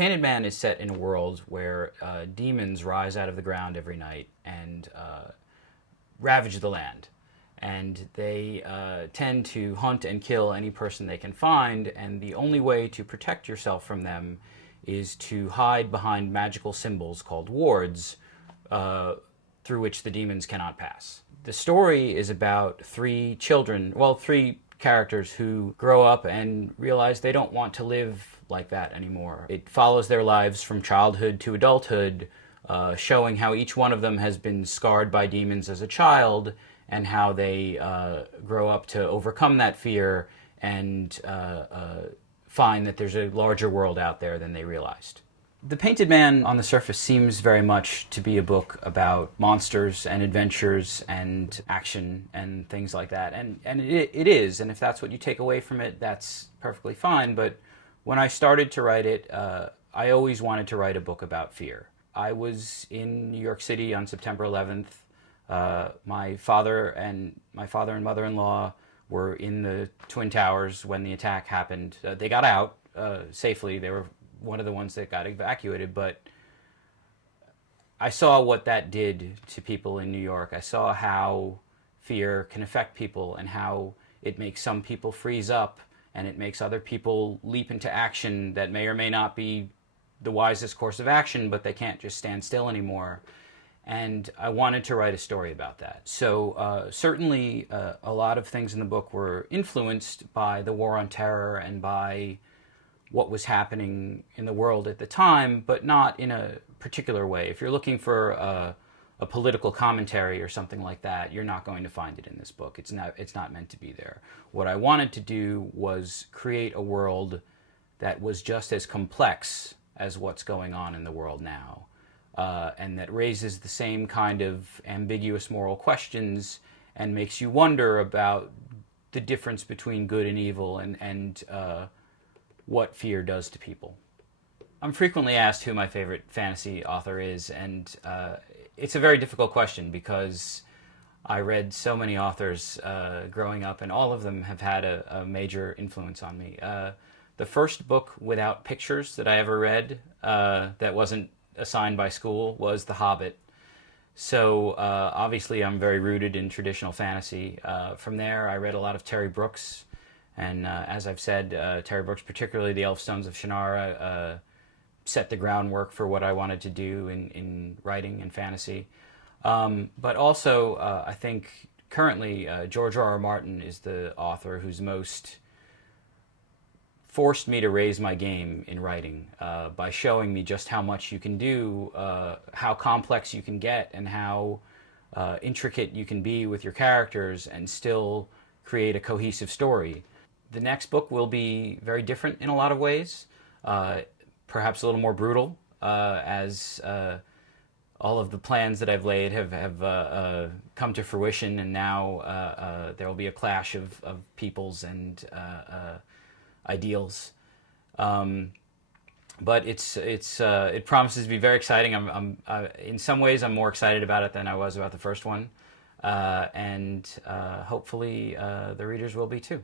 Painted Man is set in a world where demons rise out of the ground every night and ravage the land. And they tend to hunt and kill any person they can find, and the only way to protect yourself from them is to hide behind magical symbols called wards, through which the demons cannot pass. The story is about three characters who grow up and realize they don't want to live like that anymore. It follows their lives from childhood to adulthood, showing how each one of them has been scarred by demons as a child and how they grow up to overcome that fear and find that there's a larger world out there than they realized. The Painted Man on the surface seems very much to be a book about monsters and adventures and action and things like that. And it is, and if that's what you take away from it, that's perfectly fine. But when I started to write it, I always wanted to write a book about fear. I was in New York City on September 11th. My father and mother-in-law were in the Twin Towers when the attack happened. They got out safely. They were one of the ones that got evacuated, but I saw what that did to people in New York. I saw how fear can affect people and how it makes some people freeze up and it makes other people leap into action that may or may not be the wisest course of action, but they can't just stand still anymore. And I wanted to write a story about that. So certainly a lot of things in the book were influenced by the War on Terror and by what was happening in the world at the time, but not in a particular way. If you're looking for a political commentary or something like that, you're not going to find it in this book. It's not meant to be there. What I wanted to do was create a world that was just as complex as what's going on in the world now, and that raises the same kind of ambiguous moral questions and makes you wonder about the difference between good and evil and what fear does to people. I'm frequently asked who my favorite fantasy author is, and it's a very difficult question because I read so many authors growing up, and all of them have had a major influence on me. The first book without pictures that I ever read that wasn't assigned by school was The Hobbit. So obviously I'm very rooted in traditional fantasy. From there I read a lot of Terry Brooks, and as I've said, Terry Brooks, particularly The Elfstones of Shannara, set the groundwork for what I wanted to do in writing and fantasy. But also I think currently George R.R. Martin is the author who's most forced me to raise my game in writing by showing me just how much you can do, how complex you can get, and how intricate you can be with your characters and still create a cohesive story. The next book will be very different in a lot of ways, perhaps a little more brutal, as all of the plans that I've laid have come to fruition, and now there will be a clash of peoples and ideals. But it promises to be very exciting. In some ways I'm more excited about it than I was about the first one, and hopefully the readers will be too.